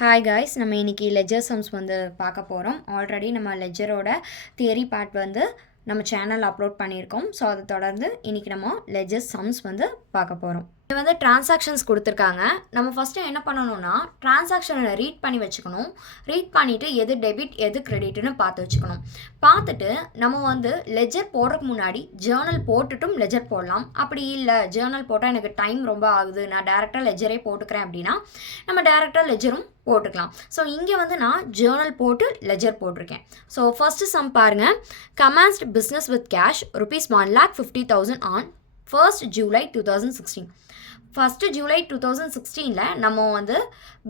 Hi guys, நம்ம இன்றைக்கி ledger sums வந்து பார்க்க போகிறோம். ஆல்ரெடி நம்ம லெஜரோட தியரி பார்ட் வந்து நம்ம சேனல் அப்லோட் பண்ணியிருக்கோம். ஸோ அதை தொடர்ந்து இன்றைக்கி நம்ம லெஜர் சம்ஸ் வந்து பார்க்க போகிறோம். இது வந்து டிரான்சாக்ஷன்ஸ் கொடுத்துருக்காங்க. நம்ம ஃபஸ்ட்டு என்ன பண்ணணும்னா டிரான்சாக்ஷனை ரீட் பண்ணி வச்சுக்கணும். ரீட் பண்ணிவிட்டு எது டெபிட் எது கிரெடிட்னு பார்த்து வச்சுக்கணும். பார்த்துட்டு நம்ம வந்து லெஜர் போடுறதுக்கு முன்னாடி ஜேர்னல் போட்டுட்டும் லெஜர் போடலாம். அப்படி இல்லை ஜேர்னல் போட்டால் எனக்கு டைம் ரொம்ப ஆகுது, நான் டேரெக்டாக லெஜரே போட்டுக்கிறேன் அப்படின்னா நம்ம டேரெக்டாக லெஜரும் போட்டுக்கலாம். ஸோ இங்கே வந்து நான் ஜேர்னல் போட்டு லெஜர் போட்டிருக்கேன். ஸோ ஃபஸ்ட்டு சம் பாருங்கள். Commenced business with cash ₹1,50,000 on 1st July 2016. 1st July 2016 நம்ம வந்து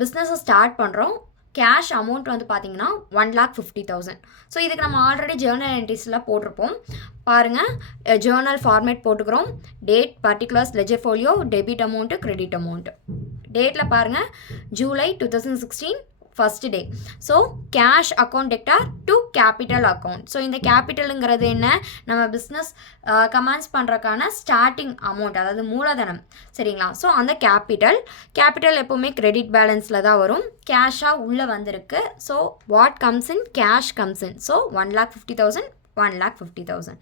பிஸ்னஸை ஸ்டார்ட் பண்ணுறோம். கேஷ் அமௌண்ட் வந்து பார்த்தீங்கன்னா 1,50,000. ஸோ இதுக்கு நம்ம ஆல்ரெடி ஜேர்னல் என்ட்ரிஸில் போட்டிருப்போம். பாருங்கள், ஜேர்னல் ஃபார்மேட் போட்டுக்கிறோம். Date, particulars, ledger folio, debit amount, credit amount. டேட்டில் பாருங்கள், July 2016 first day. So cash account debtor to capital account. So இந்த கேபிட்டலுங்கிறது என்ன, நம்ம பிஸ்னஸ் கமான்ஸ் பண்ணுறக்கான ஸ்டார்டிங் அமௌண்ட், அதாவது மூலதனம், சரிங்களா? ஸோ அந்த கேபிட்டல் எப்போவுமே கிரெடிட் பேலன்ஸில் தான் வரும். கேஷாக உள்ளே வந்திருக்கு. So what comes in, cash comes in. So 1,50,000 1,50,000.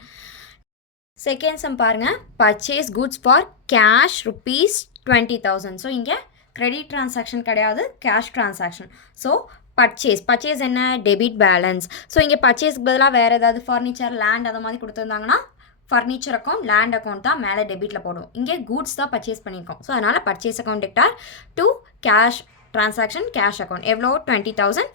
Second sum பாருங்கள். Purchase goods for cash ₹20,000. So இங்கே கிரெடிட் டிரான்சாக்ஷன் கிடையாது, கேஷ் டிரான்சாக்ஷன். ஸோ பர்ச்சேஸ் என்ன, டெபிட் பேலன்ஸ். ஸோ இங்கே பர்ச்சேஸ்க்கு பதிலாக வேறு ஏதாவது ஃபர்னிச்சர், லேண்ட் அதை மாதிரி கொடுத்துருந்தாங்கன்னா ஃபர்னிச்சர் அக்கௌண்ட், லேண்ட் அக்கௌண்ட் தான் மேலே டெபிட்டில் போடும். இங்கே கூட்ஸ் தான் பர்ச்சேஸ் பண்ணியிருக்கோம். ஸோ அதனால் purchase account debtor to cash transaction, cash account. எவ்வளோ, 20,000.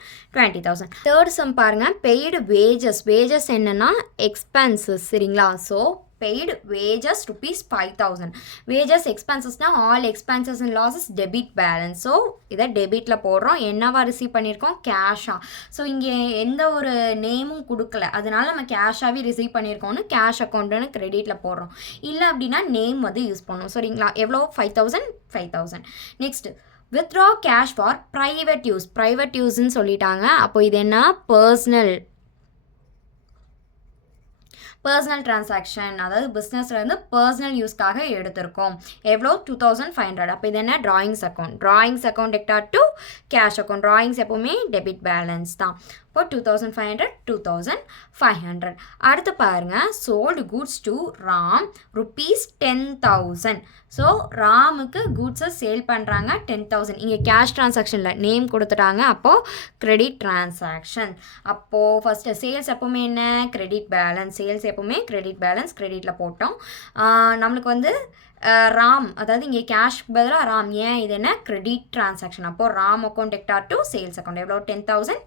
தேர்ட் சம் பாருங்கள். பெய்டு வேஜஸ் என்னென்னா எக்ஸ்பென்சஸ், சரிங்களா? So paid wages ₹5,000. wages expenses all expenses and losses debit balance. So இதை டெபிட்டில் போடுறோம். என்னவா ரிசீவ் பண்ணியிருக்கோம், கேஷாக. ஸோ இங்கே எந்த ஒரு நேமும் கொடுக்கல, அதனால நம்ம கேஷாகவே ரிசீவ் பண்ணியிருக்கோம்னு கேஷ் அக்கௌண்ட்டுன்னு கிரெடிட்டில் போடுறோம். இல்லை அப்படின்னா நேம் வந்து யூஸ் பண்ணணும், சரிங்களா? எவ்வளோ, 5,000. Next, withdraw cash for private யூஸ்ன்னு சொல்லிட்டாங்க. அப்போ இது என்ன, பர்சனல் டிரான்சாக்ஷன், அதாவது பிஸ்னஸ்லேருந்து பர்சனல் யூஸ்க்காக எடுத்திருக்கோம். எவ்வளோ, 2,500. அப்போ இது என்ன, drawings account debtor to cash account. Drawings எப்போவுமே டெபிட் பேலன்ஸ் தான். இப்போ 2,500 2,500. அடுத்து பாருங்கள். Sold goods to Ram ₹10,000. ஸோ ராமுக்கு குட்ஸை சேல் பண்ணுறாங்க 10,000. இங்கே கேஷ் டிரான்சாக்ஷனில் நேம் கொடுத்துட்டாங்க. அப்போது கிரெடிட் டிரான்சாக்ஷன். அப்போது ஃபஸ்ட்டு சேல்ஸ் எப்போவுமே என்ன, கிரெடிட் பேலன்ஸ். சேல்ஸ் எப்போவுமே கிரெடிட் பேலன்ஸ், கிரெடிட்டில் போட்டோம். நம்மளுக்கு வந்து ராம், அதாவது இங்கே கேஷ் பதிலாக ராம். ஏன், இது என்ன, கிரெடிட் டிரான்சாக்ஷன். அப்போது Ram account debtor to sales account. எவ்வளோ, 10,000.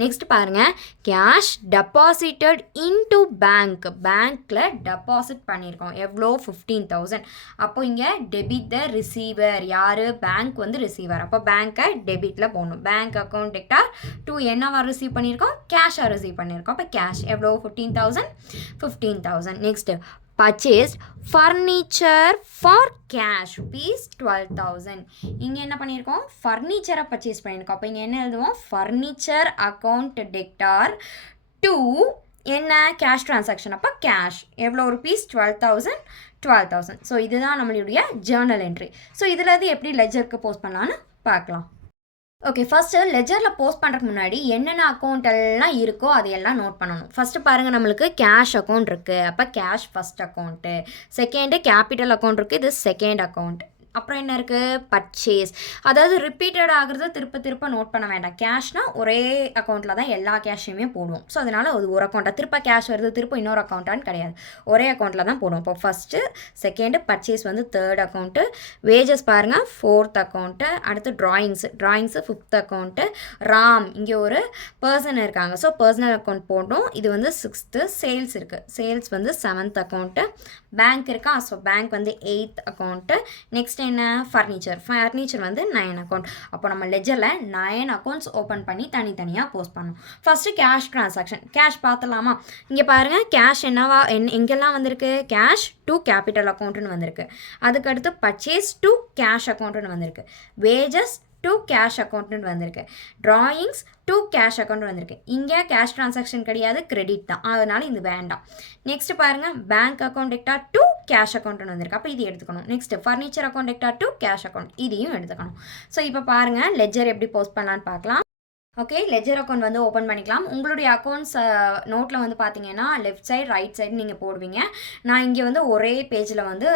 நெக்ஸ்ட் பாருங்கள். கேஷ் டெபாசிட்டட் இன்டு பேங்க்கில் டெபாசிட் பண்ணியிருக்கோம். எவ்வளோ, 15,000. அப்போ இங்கே டெபிட் த ரிசீவர். யார், பேங்க் வந்து ரிசீவர். அப்போ பேங்க்கை டெபிட்டில் போடணும். பேங்க் அக்கௌண்ட் டெக்டார் டு என்னவா ரிசீவ் பண்ணியிருக்கோம், கேஷாக ரிசீவ் பண்ணியிருக்கோம். அப்போ கேஷ் எவ்வளோ, 15,000. Next, purchased furniture for cash ₹12,000. இங்கே என்ன பண்ணியிருக்கோம், ஃபர்னிச்சரை பர்ச்சேஸ் பண்ணியிருக்கோம். அப்போ இங்கே என்ன எழுதுவோம், ஃபர்னிச்சர் அக்கௌண்ட் டெக்டார் டு என்ன, கேஷ் டிரான்சாக்ஷன். அப்போ கேஷ் எவ்வளோ, ₹12,000. ஸோ இதுதான் நம்மளுடைய ஜேர்னல் என்ட்ரி. ஸோ இதில் இது எப்படி லெஜருக்கு போஸ்ட் பண்ணலான்னு பார்க்கலாம். ஓகே, ஃபஸ்ட்டு லெஜரில் போஸ்ட் பண்ணுறதுக்கு முன்னாடி என்னென்ன அக்கௌண்ட் எல்லாம் இருக்கோ அதையெல்லாம் நோட் பண்ணணும். ஃபஸ்ட்டு பாருங்கள், நம்மளுக்கு கேஷ் அக்கௌண்ட் இருக்குது. அப்போ cash first account. Second capital account இருக்குது, இது செகண்ட் அக்கௌண்ட். அப்புறம் என்ன இருக்குது, பர்ச்சேஸ். அதாவது ரிப்பீட்டட் ஆகிறது திருப்ப நோட் பண்ண வேண்டாம். கேஷ்னால் ஒரே அக்கௌண்ட்டில் தான் எல்லா கேஷையுமே போடுவோம். ஸோ அதனால் அது ஒரு அக்கௌண்ட்டாக திருப்ப கேஷ் வருது, திருப்ப இன்னொரு அக்கௌண்ட்டான்னு கிடையாது, ஒரே அக்கௌண்ட்டில் தான் போடுவோம். இப்போ ஃபஸ்ட்டு, செகண்டு, பர்ச்சேஸ் வந்து தேர்ட் அக்கௌண்ட்டு, வேஜஸ் பாருங்கள் ஃபோர்த் அக்கௌண்ட்டு, அடுத்து ட்ராயிங்ஸு ஃபிஃப்த் அக்கௌண்ட்டு, ராம் இங்கே ஒரு பர்சன் இருக்காங்க. ஸோ பர்சனல் அக்கௌண்ட் போடணும். இது வந்து சிக்ஸ்த்து. சேல்ஸ் இருக்குது, சேல்ஸ் வந்து செவன்த் அக்கௌண்ட்டு. பேங்க் இருக்கா, ஸோ பேங்க் வந்து எயித் அக்கௌண்ட்டு. நெக்ஸ்ட் என்ன, ஃபர்னிச்சர் வந்து 9 அக்கௌண்ட். அப்போ நம்ம லெஜரில் 9 அக்கௌண்ட்ஸ் ஓப்பன் பண்ணி தனித்தனியாக போஸ்ட் பண்ணணும். First cash transaction. கேஷ் பார்த்துலாமா? இங்கே பாருங்கள், கேஷ் என்னவா எங்கெல்லாம் வந்திருக்கு, கேஷ் டு கேபிட்டல் அக்கௌண்ட்டுன்னு வந்திருக்கு. அதுக்கடுத்து பர்ச்சேஸ் டு கேஷ் அக்கௌண்ட்டுன்னு வந்திருக்கு. வேஜஸ் டு கேஷ் அக்கௌண்ட்னு வந்திருக்கு, ட்ராயிங்ஸ் டு கேஷ் அக்கௌண்ட் வந்திருக்கு. இங்கே கேஷ் ட்ரான்சாக்ஷன் கிடையாது, கிரெடிட் தான், அதனால் இது வேண்டாம். நெக்ஸ்ட் பாருங்கள், bank account debtor to cash அக்கௌண்ட்னு வந்திருக்கு, அப்போ இது எடுத்துக்கணும். Next furniture account debtor to cash account, இதையும் எடுத்துக்கணும். ஸோ இப்போ பாருங்கள் லெஜர் எப்படி போஸ்ட் பண்ணலான்னு பார்க்கலாம். ஓகே, லெஜர் அக்கௌண்ட் வந்து ஓப்பன் பண்ணிக்கலாம். உங்களுடைய அக்கௌண்ட்ஸ் நோட்டில் வந்து பார்த்தீங்கன்னா லெஃப்ட் சைடு ரைட் சைடு நீங்கள் போடுவீங்க. நான் இங்கே வந்து ஒரே பேஜில் வந்து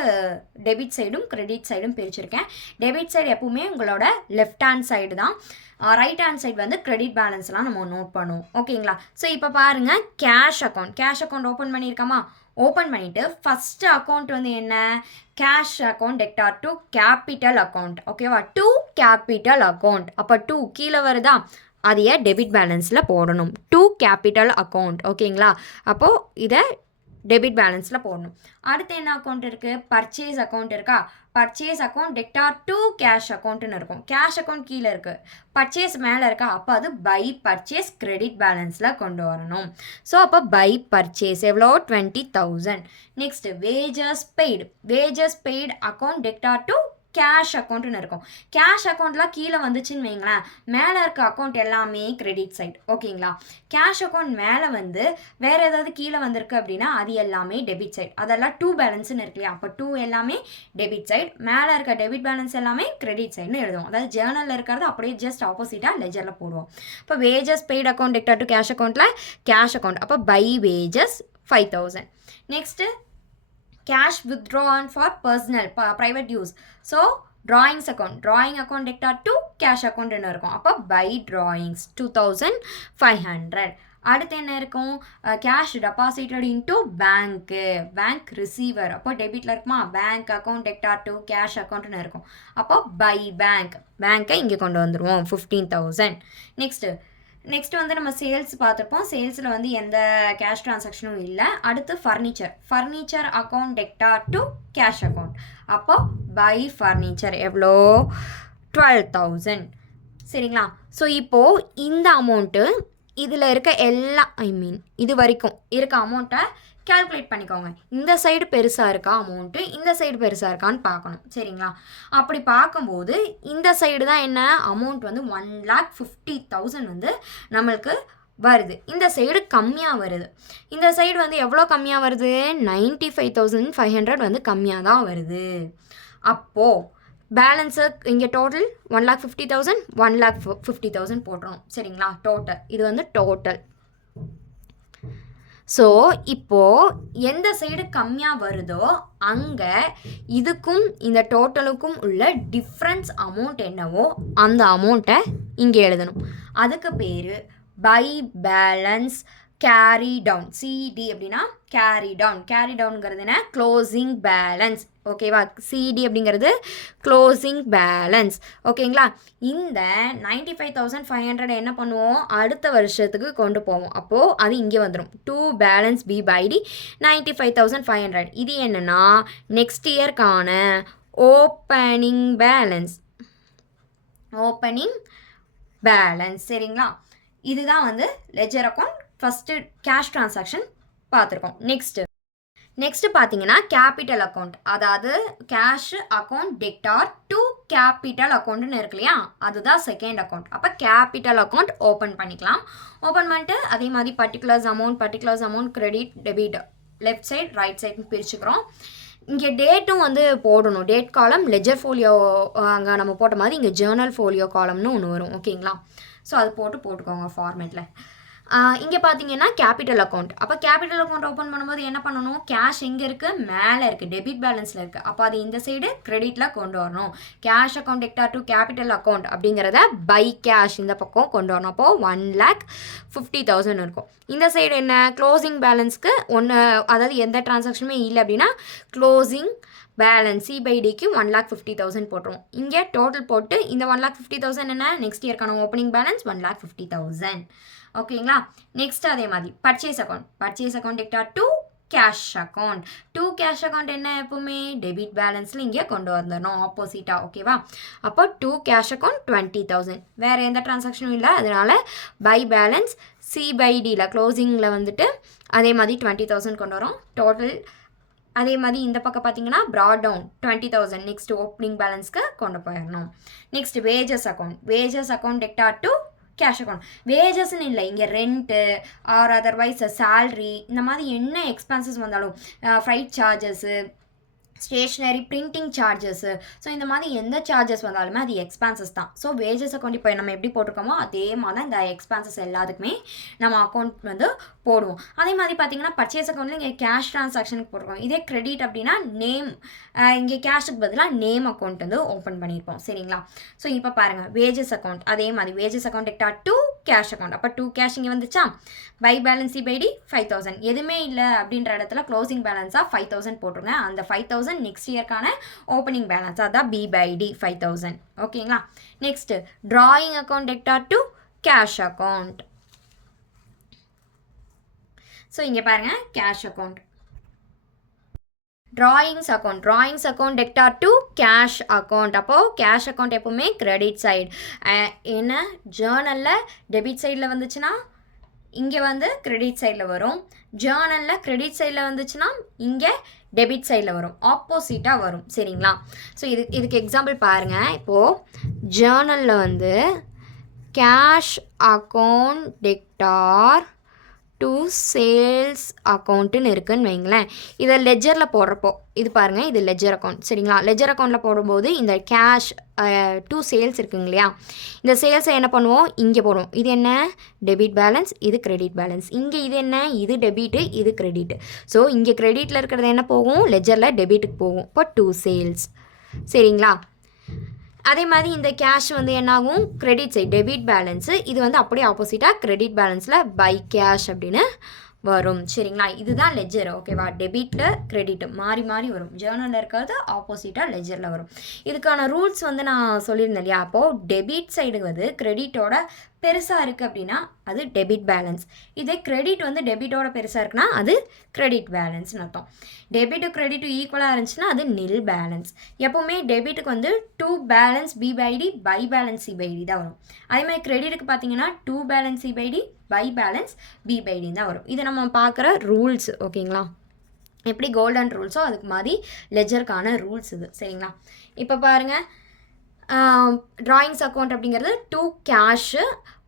டெபிட் சைடும் கிரெடிட் சைடும் பிரிச்சுருக்கேன். டெபிட் சைடு எப்பவுமே உங்களோட லெஃப்ட் ஹேண்ட் சைடு தான், ரைட் ஹேண்ட் சைடு வந்து கிரெடிட் பேலன்ஸ்லாம் நம்ம நோட் பண்ணுவோம். ஓகேங்களா? ஸோ இப்போ பாருங்கள் கேஷ் அக்கௌண்ட் ஓப்பன் பண்ணியிருக்கோமா? ஓப்பன் பண்ணிவிட்டு ஃபஸ்ட்டு அக்கௌண்ட் வந்து என்ன, cash account debtor to capital account. ஓகேவா? டு கேபிட்டல் அக்கௌண்ட், அப்போ 2 கீழே வருதா, அதையே டெபிட் பேலன்ஸில் போடணும். To capital account. ஓகேங்களா? அப்போது இதை டெபிட் பேலன்ஸில் போடணும். அடுத்து என்ன அக்கௌண்ட் இருக்குது, பர்ச்சேஸ் அக்கௌண்ட் இருக்கா? Purchase account debtor to cash அக்கௌண்ட்டுன்னு இருக்கும். கேஷ் அக்கௌண்ட் கீழே இருக்குது, பர்ச்சேஸ் மேலே இருக்கா, அப்போ அது பை பர்ச்சேஸ் கிரெடிட் பேலன்ஸில் கொண்டு வரணும். ஸோ அப்போ பை பர்ச்சேஸ் எவ்வளோ, 20,000. Next wages paid account debtor to cash அக்கௌண்ட்டுன்னு இருக்கும். கேஷ் அக்கௌண்ட்லாம் கீழே வந்துச்சுன்னு வைங்களேன், மேலே இருக்க அக்கௌண்ட் எல்லாமே கிரெடிட் சைட். ஓகேங்களா? கேஷ் அக்கௌண்ட் மேலே வந்து வேறு ஏதாவது கீழே வந்திருக்கு அப்படின்னா அது எல்லாமே டெபிட் சைட். அதெல்லாம் 2 பேலன்ஸ்னு இருக்கு இல்லையா, அப்போ 2 எல்லாமே டெபிட் சைட், மேலே இருக்க டெபிட் பேலன்ஸ் எல்லாமே கிரெடிட் சைட்னு எழுதுவோம். அதாவது ஜேர்னலில் இருக்கிறது அப்படியே ஜஸ்ட் ஆப்போசிட்டாக லெஜரில் போடுவோம். இப்போ wages paid account debtor to cash அக்கௌண்ட்டில் கேஷ் அக்கௌண்ட், அப்போ by wages 5,000. Next cash withdrawn for personal private use. So drawings account debtor to cash அக்கௌண்ட்னு இருக்கும், அப்போ பை drawings 2,500. அடுத்து என்ன இருக்கும், cash deposited into bank receiver, அப்போ டெபிட்டில் இருக்குமா, bank account debtor to cash அக்கௌண்ட்னு இருக்கும், அப்போ பை பேங்க்கை இங்கே கொண்டு வந்துடுவோம் 15,000. நெக்ஸ்ட் வந்து நம்ம சேல்ஸ் பார்த்துருப்போம். சேல்ஸில் வந்து எந்த கேஷ் ட்ரான்சாக்ஷனும் இல்லை. அடுத்து furniture account debtor to cash account, அப்போ பை ஃபர்னிச்சர் எவ்வளோ, 12,000. சரிங்களா? ஸோ இப்போது இந்த அமௌண்ட்டு இதில் இருக்க இது வரைக்கும் இருக்க அமௌண்ட்டை கால்குலேட் பண்ணிக்கோங்க. இந்த சைடு பெருசாக இருக்கா அமௌண்ட்டு, இந்த சைடு பெருசாக இருக்கான்னு பார்க்கணும். சரிங்களா? அப்படி பார்க்கும்போது இந்த சைடு தான் என்ன அமௌண்ட் வந்து 1,50,000 வந்து நம்மளுக்கு வருது. இந்த சைடு கம்மியாக வருது. இந்த சைடு வந்து எவ்வளோ கம்மியாக வருது, 95,500 வந்து கம்மியாக தான் வருது. அப்போது பேலன்ஸு இங்கே டோட்டல் 1,50,000 1,50,000 போட்டுரும். சரிங்களா? டோட்டல் இது வந்து டோட்டல். ஸோ இப்போது எந்த சைடு கம்மியாக வருதோ அங்கே இதுக்கும் இந்த டோட்டலுக்கும் உள்ள டிஃப்ரென்ஸ் அமௌண்ட் என்னவோ அந்த அமௌண்ட்டை இங்கே எழுதணும். அதுக்கு பேர் by balance carry down. CD அப்படின்னா கேரி டவுன்ங்கிறது என்ன, க்ளோசிங் பேலன்ஸ். ஓகேவா? சிடி அப்படிங்கிறது க்ளோசிங் பேலன்ஸ். ஓகேங்களா? இந்த 95,500 என்ன பண்ணுவோம், அடுத்த வருஷத்துக்கு கொண்டு போவோம். அப்போது அது இங்கே வந்துடும். To balance B by D 95,500. இது என்னென்னா நெக்ஸ்ட் இயர்க்கான ஓப்பனிங் பேலன்ஸ். சரிங்களா? இதுதான் வந்து ledger account first cash transaction பார்த்துருக்கோம். நெக்ஸ்ட்டு பார்த்தீங்கன்னா கேபிட்டல் அக்கௌண்ட், அதாவது cash account debtor to capital அக்கௌண்ட்னு இருக்கு இல்லையா, அதுதான் செகண்ட் அக்கௌண்ட். அப்போ கேபிட்டல் அக்கௌண்ட் ஓப்பன் பண்ணிக்கலாம். ஓப்பன் பண்ணிட்டு அதே மாதிரி particulars amount credit debit left side right சைடுன்னு பிரிச்சுக்கிறோம். இங்கே டேட்டும் வந்து போடணும். டேட் காலம் லெஜர் ஃபோலியோ அங்கே நம்ம போட்ட மாதிரி இங்கே ஜேர்னல் ஃபோலியோ காலம்னு ஒன்று வரும். ஓகேங்களா? ஸோ அது போட்டுக்கோங்க ஃபார்மேட்டில். இங்கே பார்த்தீங்கன்னா கேபிட்டல் அக்கௌண்ட். அப்போ கேபிட்டல் அக்கௌண்ட் ஓப்பன் பண்ணும்போது என்ன பண்ணணும், கேஷ் எங்கே இருக்குது, மேலே இருக்குது, டெபிட் பேலன்ஸில் இருக்குது. அப்போ அது இந்த சைடு கிரெடிட்டில் கொண்டு வரணும். Cash account debtor to capital account அப்படிங்கிறத பை கேஷ் இந்த பக்கம் கொண்டு வரணும். அப்போது 1,50,000 இருக்கும். இந்த சைடு என்ன, க்ளோசிங் பேலன்ஸ்க்கு அதாவது எந்த ட்ரான்சாக்ஷனுமே இல்லை அப்படின்னா க்ளோசிங் பேலன்ஸ் சிபைடிக்கு 1,50,000 போட்டுருவோம். இங்கே டோட்டல் போட்டு இந்த 1,50,000 என்ன, நெக்ஸ்ட் இயர்க்கான ஓப்பனிங் பேலன்ஸ் 1,50,000. ஓகேங்களா? நெக்ஸ்ட் அதே மாதிரி purchase account debtor to cash account என்ன, எப்பவுமே டெபிட் பேலன்ஸில் இங்கே கொண்டு வந்துடணும் ஆப்போசிட்டாக. ஓகேவா? அப்போ டு கேஷ் அக்கௌண்ட் 20,000. வேறு எந்த ட்ரான்சாக்ஷனும் இல்லை, அதனால் பை பேலன்ஸ் சிபைடியில் க்ளோசிங்கில் வந்துட்டு அதே மாதிரி 20,000 கொண்டு வரோம். டோட்டல் அதே மாதிரி இந்த பக்கம் பார்த்தீங்கன்னா ப்ராட் டவுன் 20,000 நெக்ஸ்ட் ஓப்பனிங் பேலன்ஸ்க்கு கொண்டு போயிடணும். Next wages account debtor to cash account. வேஜஸ்ன்னு இல்லை, இங்கே ரெண்ட்டு ஆர் அதர்வைஸ் சேல்ரி இந்த மாதிரி என்ன எக்ஸ்பென்சஸ் வந்தாலும் fried charges, stationery printing charges, so இந்த மாதிரி எந்த சார்ஜஸ் வந்தாலுமே அது எக்ஸ்பென்சஸ் தான். ஸோ வேஜஸ் அக்கௌண்ட் இப்போ நம்ம எப்படி போட்டிருக்கோமோ அதே மாதிரி தான் இந்த எக்ஸ்பென்சஸ் எல்லாத்துக்குமே நம்ம அக்கௌண்ட் வந்து போடுவோம். அதே மாதிரி பார்த்தீங்கன்னா பர்ச்சேஸ் அக்கௌண்ட்டில் இங்கே கேஷ் ட்ரான்சாக்ஷனுக்கு போட்டிருக்கோம். இதே கிரெடிட் அப்படின்னா நேம், இங்கே கேஷுக்கு பதிலாக நேம் அக்கௌண்ட் வந்து ஓப்பன் பண்ணியிருப்போம். சரிங்களா? ஸோ இப்போ பாருங்கள் வேஜஸ் அக்கௌண்ட், அதே மாதிரி wages account debtor to cash account. அப்போ 2 கேஷ் இங்கே வந்துச்சா, பை பேலன்ஸ் சிபைடி 5,000, எதுவுமே இல்லை அப்படின்ற இடத்துல க்ளோசிங் பேலன்ஸாக 5,000 போட்டுருங்க. அந்த 5,000 நெக்ஸ்ட் இயர்க்கான ஓப்பனிங் பேலன்ஸ், அதான் பிபைடி 5,000. ஓகேங்களா? Next drawing account debtor to cash account. So இங்கே பாருங்கள் cash account, drawings account debtor to cash account. அப்போது கேஷ் அக்கௌண்ட் எப்போவுமே கிரெடிட் சைடு. என்ன ஜேர்னலில் டெபிட் சைடில் வந்துச்சுன்னா இங்கே வந்து கிரெடிட் சைடில் வரும், ஜேர்னலில் கிரெடிட் சைடில் வந்துச்சுன்னா இங்கே டெபிட் சைடில் வரும், ஆப்போசிட்டாக வரும். சரிங்களா? ஸோ இதுக்கு எக்ஸாம்பிள் பாருங்கள். இப்போது ஜேர்னலில் வந்து cash account debtor to sales அக்கௌண்ட்டுன்னு இருக்குன்னு வைங்களேன். இதை லெஜரில் போடுறப்போ இது பாருங்கள், இது லெஜர் அக்கௌண்ட். சரிங்களா? லெஜர் அக்கௌண்ட்டில் போடும்போது இந்த கேஷ் டு சேல்ஸ் இருக்குங்க இல்லையா, இந்த சேல்ஸை என்ன பண்ணுவோம், இங்கே போடுவோம். இது என்ன, டெபிட் பேலன்ஸ், இது கிரெடிட் பேலன்ஸ். இங்கே இது என்ன, இது டெபிட்டு, இது கிரெடிட். ஸோ இங்கே கிரெடிட்டில் இருக்கிறது என்ன போகும், லெஜரில் டெபிட்டுக்கு போகும். இப்போ டு சேல்ஸ். சரிங்களா? அதே மாதிரி இந்த கேஷ் வந்து என்னாகும், கிரெடிட் சைட் டெபிட் பேலன்ஸு, இது வந்து அப்படியே ஆப்போசிட்டாக கிரெடிட் பேலன்ஸில் பை கேஷ் அப்படின்னு வரும். சரிங்களா? இதுதான் லெஜர். ஓகேவா? டெபிட்டில் கிரெடிட் மாறி மாறி வரும். ஜேர்னலில் இருக்கிறது ஆப்போசிட்டாக லெஜரில் வரும். இதுக்கான ரூல்ஸ் வந்து நான் சொல்லியிருந்தேன் இல்லையா. அப்போது டெபிட் சைடு வந்து கிரெடிட்டோட பெருசாக இருக்குது அப்படின்னா அது டெபிட் பேலன்ஸ். இதே கிரெடிட் வந்து டெபிட்டோட பெருசாக இருக்குன்னா அது கிரெடிட் பேலன்ஸ்னு அர்த்தம். டெபிட்டு கிரெடிட்டு ஈக்குவலாக இருந்துச்சுன்னா அது நில் பேலன்ஸ். எப்போவுமே டெபிட்டுக்கு வந்து 2 பேலன்ஸ் பிபைடி பை பேலன்ஸ் சிபைடி தான் வரும். அதே மாதிரி கிரெடிட்டுக்கு பார்த்தீங்கன்னா 2 பேலன்ஸ் சிபைடி பை பேலன்ஸ் பிபைடி தான் வரும். இது நம்ம பார்க்குற ரூல்ஸ். ஓகேங்களா? எப்படி கோல்டன் ரூல்ஸோ அதுக்கு மாதிரி லெஜருக்கான ரூல்ஸ் இது. சரிங்களா? இப்போ பாருங்கள், ட்ராயிங்ஸ் அக்கௌண்ட் அப்படிங்கிறது 2 கேஷு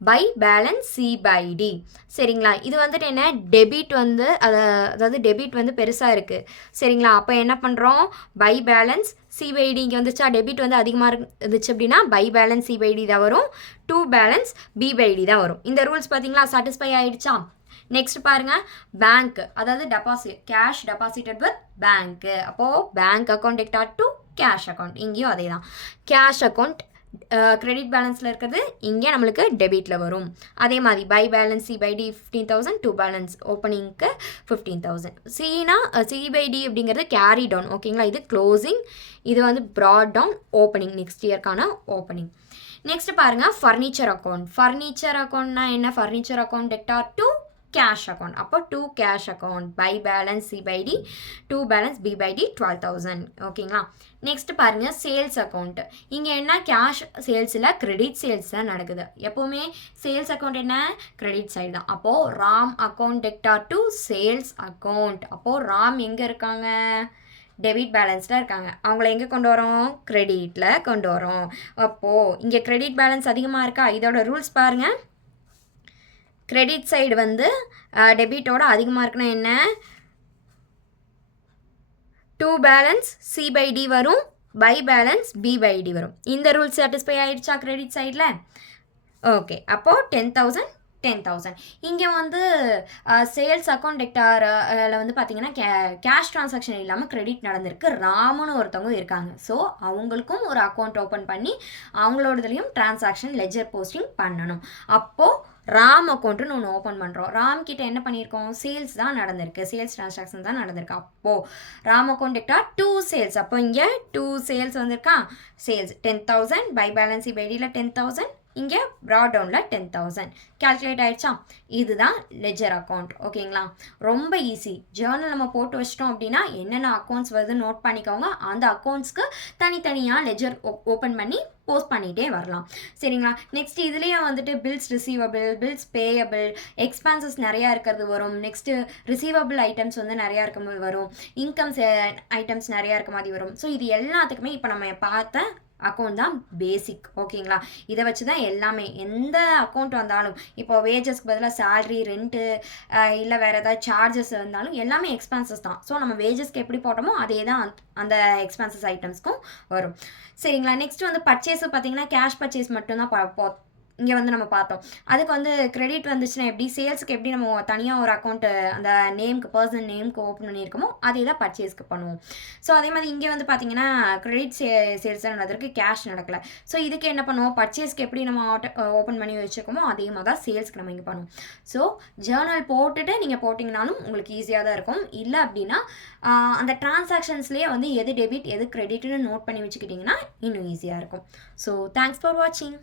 பை பேலன்ஸ் சிபைடி. சரிங்களா? இது வந்துட்டு என்ன, டெபிட் வந்து அதாவது டெபிட் வந்து பெருசாக இருக்குது. சரிங்களா? அப்போ என்ன பண்ணுறோம், பை பேலன்ஸ் சிபைடி இங்கே வந்துச்சா, டெபிட் வந்து அதிகமாக இருந்துச்சு அப்படின்னா பை பேலன்ஸ் சிபைடி தான் வரும், 2 பேலன்ஸ் பிபைடி தான் வரும். இந்த ரூல்ஸ் பார்த்தீங்களா சாட்டிஸ்ஃபை ஆகிடுச்சா? நெக்ஸ்ட் பாருங்கள், பேங்க், அதாவது டெபாசிட், கேஷ் டெபாசிட்டட் வித் பேங்க்கு. அப்போது bank account debtor to cash account. இங்கேயும் அதே தான், கேஷ் அக்கௌண்ட் கிரெடிட் பேலன்ஸில் இருக்கிறது இங்கே நம்மளுக்கு டெபிட்டில் வரும். அதே மாதிரி பை பேலன்ஸ் சிபைடி 15,000, 2 பேலன்ஸ் ஓப்பனிங்க்கு 15,000. சிபைடி அப்படிங்கிறது கேரி டவுன். ஓகேங்களா? இது க்ளோசிங், இது வந்து ப்ராட் டவுன், ஓப்பனிங் நெக்ஸ்ட் இயர்க்கான ஓப்பனிங். நெக்ஸ்ட் பாருங்கள், ஃபர்னிச்சர் அக்கௌண்ட்னா என்ன, furniture account debtor to cash account. அப்போ 2 cash account by balance C by D, 2 balance B by D 12,000. ஓகேங்களா? நெக்ஸ்ட் பாருங்கள், சேல்ஸ் அக்கௌண்ட். இங்கே என்ன, கேஷ் சேல்ஸில் கிரெடிட் சேல்ஸ் தான் நடக்குது. எப்போவுமே சேல்ஸ் அக்கௌண்ட் என்ன, கிரெடிட் சைடு தான். அப்போது Ram account debtor to sales account. அப்போது ராம் எங்கே இருக்காங்க, டெபிட் பேலன்ஸில் இருக்காங்க. அவங்கள எங்கே கொண்டு வரோம், கிரெடிட்டில் கொண்டு வரோம். அப்போது இங்கே கிரெடிட் பேலன்ஸ் அதிகமாக இருக்கா, இதோட ரூல்ஸ் பாருங்கள். கிரெடிட் சைடு வந்து டெபிட்டோட அதிகமாக இருக்குன்னா என்ன, 2 பேலன்ஸ் சிபைடி வரும், பை பேலன்ஸ் பிபைடி வரும். இந்த ரூல்ஸ் சாட்டிஸ்ஃபை ஆகிடுச்சா கிரெடிட் சைடில்? ஓகே. அப்போது 10,000. இங்கே வந்து சேல்ஸ் அக்கௌண்ட் டெக்டாரில் வந்து பார்த்தீங்கன்னா கேஷ் ட்ரான்சாக்ஷன் இல்லாமல் கிரெடிட் நடந்திருக்கு. ராமுன்னு ஒருத்தவங்க இருக்காங்க. ஸோ அவங்களுக்கும் ஒரு அக்கௌண்ட் ஓப்பன் பண்ணி அவங்களோடதுலேயும் ட்ரான்சாக்ஷன் லெஜர் போஸ்டிங் பண்ணணும். அப்போது ராம் அக்கௌண்ட்டுன்னு ஒன்று ஓப்பன் பண்ணுறோம். ராம் கிட்ட என்ன பண்ணியிருக்கோம், சேல்ஸ் தான் நடந்திருக்கு, சேல்ஸ் ட்ரான்சாக்ஷன் தான் நடந்திருக்கு. அப்போது ராம் அக்கௌண்ட் டெக்டார் 2 சேல்ஸ். அப்போ இங்கே 2 சேல்ஸ் வந்திருக்கா, சேல்ஸ் 10,000 பை பேலன்ஸ் சிபைடியில் 10,000, இங்கே ப்ராட் டவுனில் 10,000 கேல்குலேட் ஆகிடுச்சா. இதுதான் லெஜர் அக்கௌண்ட். ஓகேங்களா, ரொம்ப ஈஸி. ஜேர்னல் நம்ம போட்டு வச்சிட்டோம் அப்படின்னா என்னென்ன அக்கௌண்ட்ஸ் வருது நோட் பண்ணிக்கோங்க. அந்த அக்கௌண்ட்ஸ்க்கு தனித்தனியாக லெஜர் ஓப்பன் பண்ணி போஸ்ட் பண்ணிகிட்டே வரலாம். சரிங்களா. நெக்ஸ்ட் இதுலேயே வந்துட்டு bills receivable, bills payable, expenses நிறையா இருக்கிறது வரும். நெக்ஸ்ட்டு ரிசீவபிள் ஐட்டம்ஸ் வந்து நிறையா இருக்க மாதிரி வரும். இன்கம்ஸ் ஐட்டம்ஸ் நிறையா இருக்க மாதிரி வரும். ஸோ இது எல்லாத்துக்குமே இப்போ நம்ம பார்த்த அக்கௌண்ட் தான் பேசிக். ஓகேங்களா, இதை வச்சு தான் எல்லாமே எந்த அக்கௌண்ட் வந்தாலும், இப்போ வேஜஸ்க்கு பதிலாக சேலரி, ரெண்ட்டு, இல்லை வேறு ஏதாவது சார்ஜஸ் இருந்தாலும் எல்லாமே எக்ஸ்பென்சஸ் தான். ஸோ நம்ம வேஜஸ்க்கு எப்படி போட்டோமோ அதே தான் அந்த எக்ஸ்பென்சஸ் ஐட்டம்ஸ்க்கும் வரும். சரிங்களா. நெக்ஸ்ட் வந்து பர்ச்சேஸு பார்த்தீங்கன்னா கேஷ் பர்ச்சேஸ் மட்டும்தான் இங்கே வந்து நம்ம பார்த்தோம். அதுக்கு வந்து கிரெடிட் வந்துச்சுன்னா எப்படி, சேல்ஸுக்கு எப்படி நம்ம தனியாக ஒரு அக்கௌண்ட்டு அந்த நேமுக்கு, பர்சனல் நேமுக்கு ஓப்பன் பண்ணியிருக்கோமோ அதே தான் பர்ச்சேஸ்க்கு பண்ணுவோம். ஸோ அதே மாதிரி இங்கே வந்து பார்த்தீங்கன்னா கிரெடிட் சேல்ஸ் நடந்திருக்கு, கேஷ் நடக்கலை. ஸோ இதுக்கு என்ன பண்ணுவோம், பர்ச்சேஸ்க்கு எப்படி நம்ம ஓப்பன் பண்ணி வச்சுருக்கோமோ அதே மாதிரி தான் சேல்ஸ்க்கு நம்ம இங்கே பண்ணுவோம். ஸோ ஜேர்னல் போட்டுட்டு நீங்கள் போட்டிங்கனாலும் உங்களுக்கு ஈஸியாக தான் இருக்கும். இல்லை அப்படின்னா அந்த டிரான்சாக்ஷன்ஸ்லேயே வந்து எது டெபிட் எது கிரெடிட்னு நோட் பண்ணி வச்சுக்கிட்டிங்கன்னா இன்னும் ஈஸியாக இருக்கும். ஸோ தேங்க்ஸ் ஃபார் வாட்சிங்.